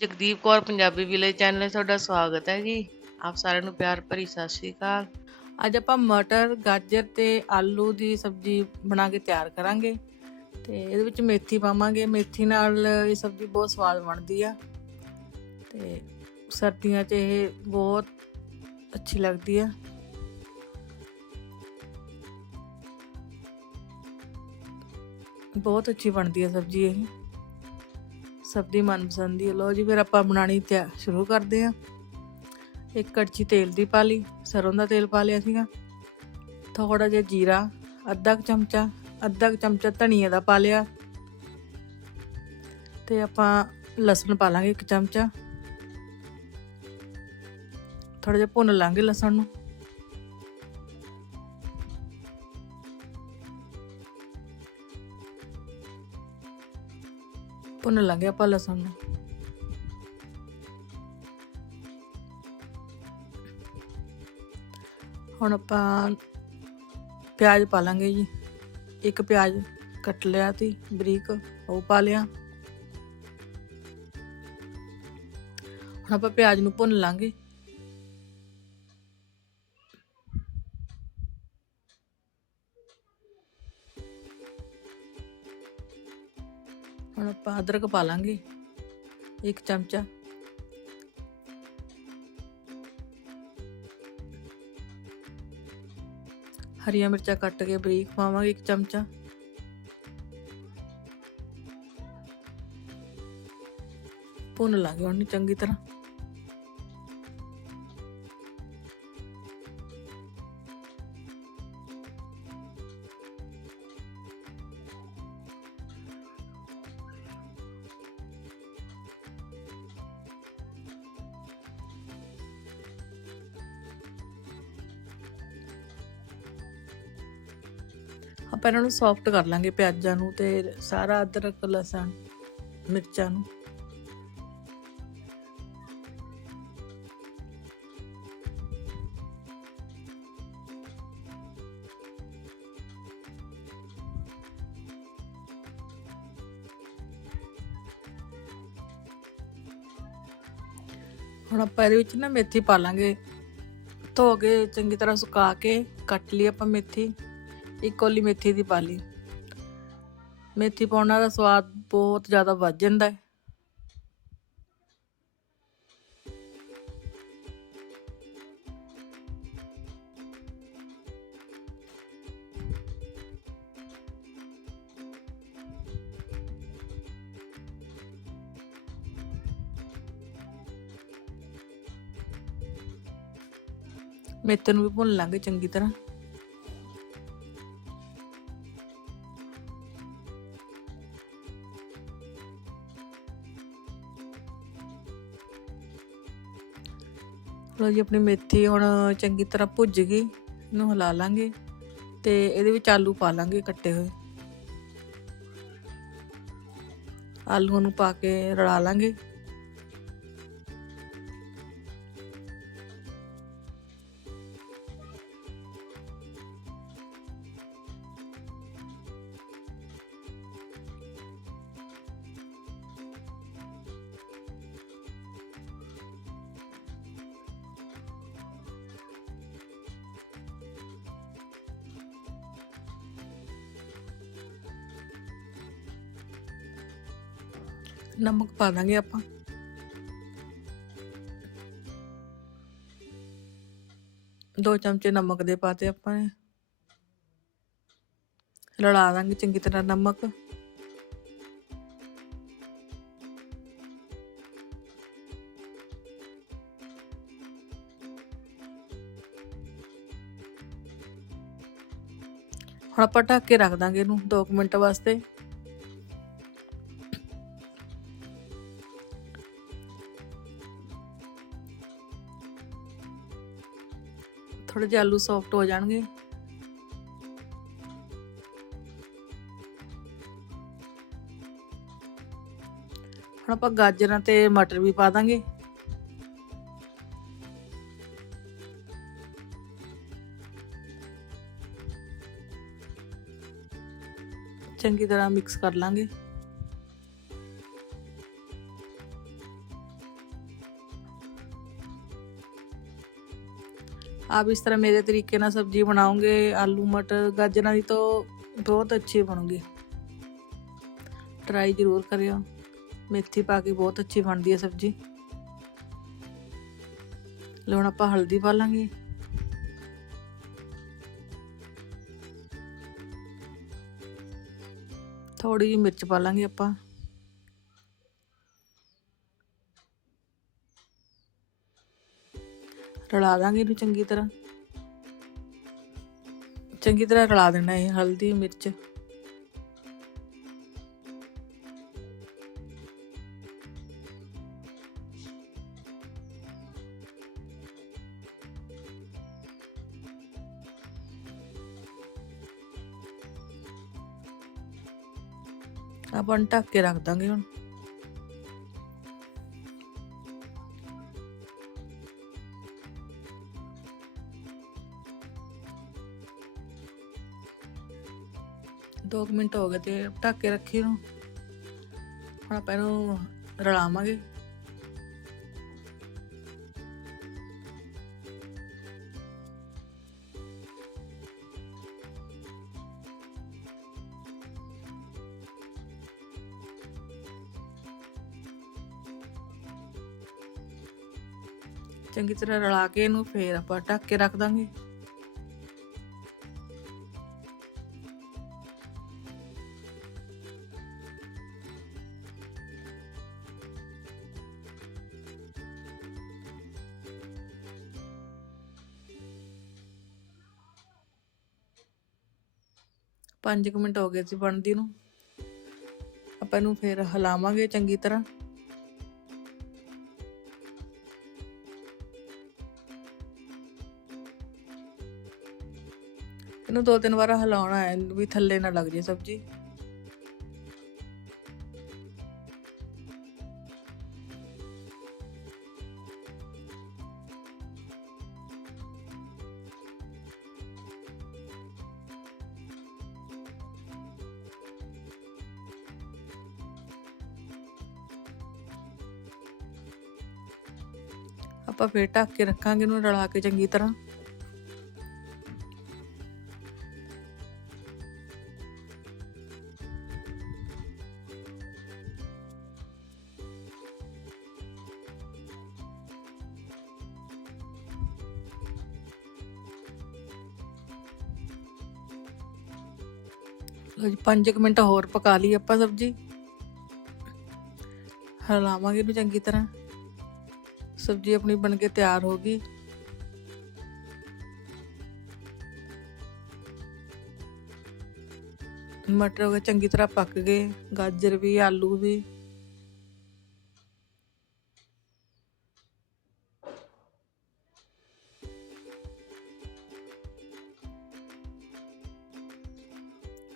Jagdeep Kaur Punjabi village channel 'ਤੇ ਤੁਹਾਡਾ ਸਵਾਗਤ ਹੈ ਜੀ। ਆਪ ਸਾਰਿਆਂ ਨੂੰ ਪਿਆਰ ਭਰੀ ਸਤਿ ਸ਼੍ਰੀ ਅਕਾਲ। ਅੱਜ ਆਪਾਂ ਮਟਰ, ਗਾਜਰ ਤੇ ਆਲੂ ਦੀ ਸਬਜ਼ੀ ਬਣਾ ਕੇ ਤਿਆਰ ਕਰਾਂਗੇ ਤੇ ਇਹਦੇ ਵਿੱਚ ਮੇਥੀ ਪਾਵਾਂਗੇ। ਮੇਥੀ ਨਾਲ ਇਹ ਸਬਜ਼ੀ ਬਹੁਤ ਸਵਾਦ ਬਣਦੀ ਆ ਤੇ ਸਰਦੀਆਂ 'ਚ ਇਹ ਬਹੁਤ ਅੱਛੀ ਲੱਗਦੀ ਆ। ਬਹੁਤ ਅੱਛੀ ਬਣਦੀ ਹੈ ਸਬਜ਼ੀ ਇਹ। ਸਭ ਦੀ ਮਨਪਸੰਦ ਦੀ ਹੈ। ਲਓ ਜੀ, ਫਿਰ ਆਪਾਂ ਬਣਾਣੀ ਤਿਆ, ਸ਼ੁਰੂ ਕਰਦੇ ਹਾਂ। ਇੱਕ ਕੜਛੀ ਤੇਲ ਦੀ ਪਾ ਲਈ, ਸਰੋਂ ਦਾ ਤੇਲ ਪਾ ਲਿਆ ਸੀਗਾ। ਥੋੜਾ ਜਿਹਾ ਜੀਰਾ, ਅੱਧਾ ਕੁ ਚਮਚਾ, ਅੱਧਾ ਕੁ ਚਮਚਾ ਧਨੀਏ ਦਾ ਪਾ ਲਿਆ। ਤੇ ਆਪਾਂ ਲਸਣ ਪਾ ਲਾਂਗੇ ਇੱਕ ਚਮਚਾ। ਥੋੜਾ ਜਿਹਾ ਭੁੰਨ ਲਾਂਗੇ ਲਸਣ ਨੂੰ। ਭੁੰਨ ਲਾਂਗੇ ਆਪਾਂ ਲਸਣ ਨੂੰ। ਹੁਣ ਆਪਾਂ ਪਿਆਜ਼ ਪਾ ਲਾਂਗੇ ਜੀ। ਇੱਕ ਪਿਆਜ਼ ਕੱਟ ਲਿਆ ਤੀ ਬਰੀਕ, ਉਹ ਪਾ ਲਿਆ। ਹੁਣ ਆਪਾਂ ਪਿਆਜ਼ ਨੂੰ ਭੁੰਨ ਲਾਂਗੇ। ਆਪਾਂ ਅਦਰਕ ਪਾ ਲਾਂਗੇ। ਇੱਕ ਚਮਚਾ। ਹਰੀਆਂ ਮਿਰਚਾਂ ਕੱਟ ਕੇ ਬਰੀਕ ਪਾਵਾਂਗੇ ਇੱਕ ਚਮਚਾ। ਭੁੰਨ ਲਾਂਗੇ ਉਹਨੂੰ ਚੰਗੀ ਤਰ੍ਹਾਂ। ਆਪਾਂ ਇਹਨਾਂ ਨੂੰ ਸੌਫਟ ਕਰ ਲਾਂਗੇ ਪਿਆਜ਼ਾਂ ਨੂੰ ਤੇ ਸਾਰਾ ਅਦਰਕ, ਲਸਣ, ਮਿਰਚਾਂ ਨੂੰ। ਹੁਣ ਆਪਾਂ ਇਹਦੇ ਵਿੱਚ ਨਾ ਮੇਥੀ ਪਾ ਲਾਂਗੇ। ਧੋ ਕੇ ਚੰਗੀ ਤਰ੍ਹਾਂ ਸੁਕਾ ਕੇ ਕੱਟ ਲਈ ਆਪਾਂ ਮੇਥੀ। ਇੱਕ ਕੋਲੀ ਮੇਥੀ ਦੀ ਪਾ ਲਈ। ਮੇਥੀ ਪਾਉਣ ਨਾਲ ਦਾ ਸਵਾਦ ਬਹੁਤ ਜ਼ਿਆਦਾ ਵੱਧ ਜਾਂਦਾ ਹੈ। ਮੇਥੇ ਨੂੰ ਵੀ ਭੁੰਨ ਲਾਂਗੇ ਚੰਗੀ ਤਰ੍ਹਾਂ। ਲੋ ਜੀ, ਆਪਣੀ ਮੇਥੀ ਹੁਣ ਚੰਗੀ ਤਰ੍ਹਾਂ ਭੁੱਜ ਗਈ, ਇਹਨੂੰ ਹਿਲਾ ਲਾਂਗੇ ਤੇ ਇਹਦੇ ਵਿੱਚ ਆਲੂ ਪਾ ਲਾਂਗੇ ਕੱਟੇ ਹੋਏ। ਆਲੂਆਂ ਨੂੰ ਪਾ ਕੇ ਰਲਾ ਲਾਂਗੇ। ਨਮਕ ਪਾ ਦਾਂਗੇ ਆਪਾਂ। ਦੋ ਚਮਚੇ ਨਮਕ ਦੇ ਪਾਤੇ ਆਪਾਂ ਨੇ। ਰਲਾ ਦਾਂਗੇ ਚੰਗੀ ਤਰ੍ਹਾਂ ਨਮਕ। ਹੁਣ ਆਪਾਂ ਢੱਕ ਕੇ ਰੱਖ ਦਾਂਗੇ ਇਹਨੂੰ 2 ਮਿੰਟ ਵਾਸਤੇ। ਥੋੜੇ ਜਿਹਾ ਆਲੂ ਸੌਫਟ ਹੋ ਜਾਣਗੇ। ਹੁਣ ਆਪਾਂ ਗਾਜਰਾਂ ਤੇ ਮਟਰ ਵੀ ਪਾ ਦਾਂਗੇ। ਚੰਗੀ ਤਰ੍ਹਾਂ ਮਿਕਸ ਕਰ ਲਾਂਗੇ। आप इस तरह मेरे तरीके ਨਾਲ ਸਬਜ਼ੀ ਬਣਾਓਗੇ ਆਲੂ ਮਟਰ ਗਾਜਰਾਂ ਦੀ ਤਾਂ ਬਹੁਤ ਅੱਛੀ ਬਣੂਗੀ ਟਰਾਈ ਜ਼ਰੂਰ ਕਰਿਓ ਮੇਥੀ ਪਾ ਕੇ ਬਹੁਤ ਅੱਛੀ ਬਣਦੀ ਹੈ ਸਬਜ਼ੀ ਲਓ ਹੁਣ ਆਪਾਂ ਹਲਦੀ ਪਾ ਲਾਂਗੇ ਥੋੜੀ ਜਿਹੀ ਮਿਰਚ ਪਾ ਲਾਂਗੇ ਆਪਾਂ ਰਲਾ ਦਾਂਗੇ ਇਹਨੂੰ ਚੰਗੀ ਤਰ੍ਹਾਂ। ਚੰਗੀ ਤਰ੍ਹਾਂ ਰਲਾ ਦੇਣਾ ਇਹ, ਹਲਦੀ, ਮਿਰਚ। ਆਪਾਂ ਨੂੰ ਢੱਕ ਕੇ ਰੱਖ ਦਾਂਗੇ ਹੁਣ। ਦੋ ਮਿੰਟ ਹੋ ਗਏ ਤੇ ਢੱਕ ਕੇ ਰੱਖੀ ਨੂੰ। ਹੁਣ ਆਪਾਂ ਇਹਨੂੰ ਰਲਾਵਾਂਗੇ। ਚੰਗੀ ਤਰ੍ਹਾਂ ਰਲਾ ਕੇ ਇਹਨੂੰ ਫੇਰ ਆਪਾਂ ਢੱਕ ਕੇ ਰੱਖ ਦਾਂਗੇ। ਪੰਜ ਮਿੰਟ ਹੋ ਗਏ ਸੀ ਬਣਦੀ ਨੂੰ। ਆਪਾਂ ਇਹਨੂੰ ਫਿਰ ਹਿਲਾਵਾਂਗੇ ਚੰਗੀ ਤਰ੍ਹਾਂ। ਇਹਨੂੰ ਦੋ ਤਿੰਨ ਵਾਰ ਹਿਲਾਉਣਾ ਹੈ, ਵੀ ਥੱਲੇ ਨਾ ਲੱਗ ਜੇ ਸਬਜ਼ੀ। ਆਪਾਂ ਫੇਰ ਢੱਕ ਕੇ ਰੱਖਾਂਗੇ ਇਹਨੂੰ ਰਲਾ ਕੇ ਚੰਗੀ ਤਰ੍ਹਾਂ। ਲਓ ਜੀ 5 ਮਿੰਟ ਹੋਰ ਪਕਾ ਲਈ ਆਪਾਂ ਸਬਜ਼ੀ। ਹਲਾਵਾਂਗੇ ਇਹਨੂੰ ਚੰਗੀ ਤਰ੍ਹਾਂ। ਸਬਜ਼ੀ ਆਪਣੀ ਬਣ ਕੇ ਤਿਆਰ ਹੋ ਗਈ। ਮਟਰ ਹੋ ਗਏ, ਚੰਗੀ ਤਰ੍ਹਾਂ ਪੱਕ ਗਏ, ਗਾਜਰ ਵੀ, ਆਲੂ ਵੀ।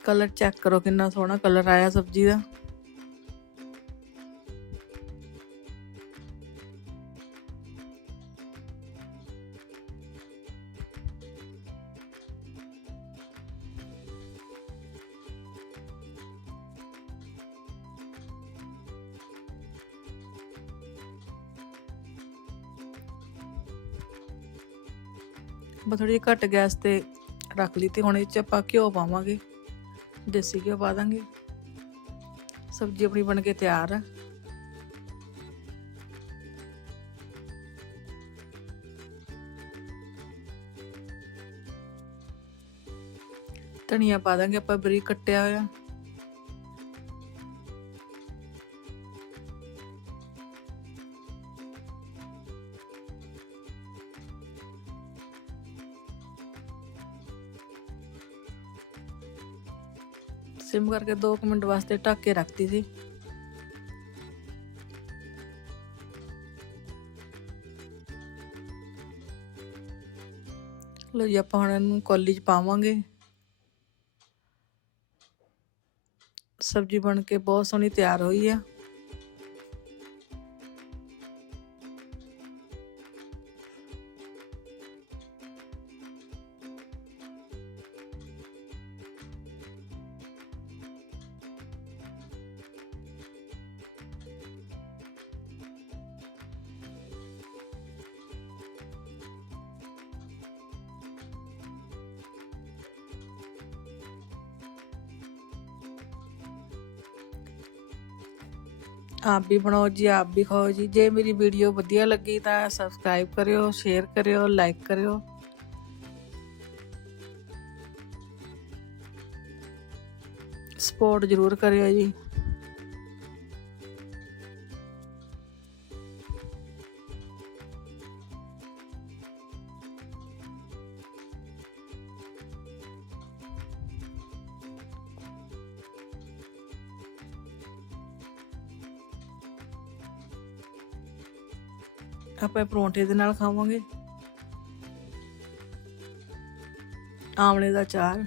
ਕਲਰ ਚੈੱਕ ਕਰੋ ਕਿੰਨਾ ਸੋਹਣਾ ਕਲਰ ਆਇਆ ਸਬਜ਼ੀ ਦਾ। ਆਪਾਂ ਥੋੜੀ ਜਿਹੀ ਘੱਟ ਗੈਸ ਤੇ ਰੱਖ ਲਈ ਤੇ ਹੁਣ ਇਹ ਚ ਆਪਾਂ ਘਿਓ ਪਾਵਾਂਗੇ, ਦੇਸੀ ਘਿਓ ਪਾ ਦਾਂਗੇ। ਸਬਜ਼ੀ ਆਪਣੀ ਬਣ ਕੇ ਤਿਆਰ ਆ। ਧਨੀਆ ਪਾ ਦਾਂਗੇ ਆਪਾਂ ਬਰੀਕ ਕੱਟਿਆ ਹੋਇਆ। ਸਿਮ ਕਰਕੇ 2 ਮਿੰਟ ਵਾਸਤੇ ਢੱਕ ਕੇ ਰੱਖਤੀ ਸੀ। ਲੋ ਜੀ, ਆਪਾਂ ਹੁਣ ਇਹਨੂੰ ਕੌਲੀ 'ਚ ਪਾਵਾਂਗੇ। ਸਬਜ਼ੀ ਬਣ ਕੇ ਬਹੁਤ ਸੋਹਣੀ ਤਿਆਰ ਹੋਈ ਆ। ਆਪ ਵੀ ਬਣਾਓ ਜੀ ਆਪ ਵੀ ਖਾਓ ਜੀ ਜੇ ਮੇਰੀ ਵੀਡੀਓ ਵਧੀਆ ਲੱਗੀ ਤਾਂ ਸਬਸਕ੍ਰਾਈਬ ਕਰਿਓ ਸ਼ੇਅਰ ਕਰਿਓ ਲਾਈਕ ਕਰਿਓ ਸਪੋਰਟ ਜ਼ਰੂਰ ਕਰਿਓ ਜੀ ਆਪਾਂ ਪਰੌਂਠੇ ਦੇ ਨਾਲ ਖਾਵਾਂਗੇ। ਆਮਲੇ ਦਾ ਚਾਰ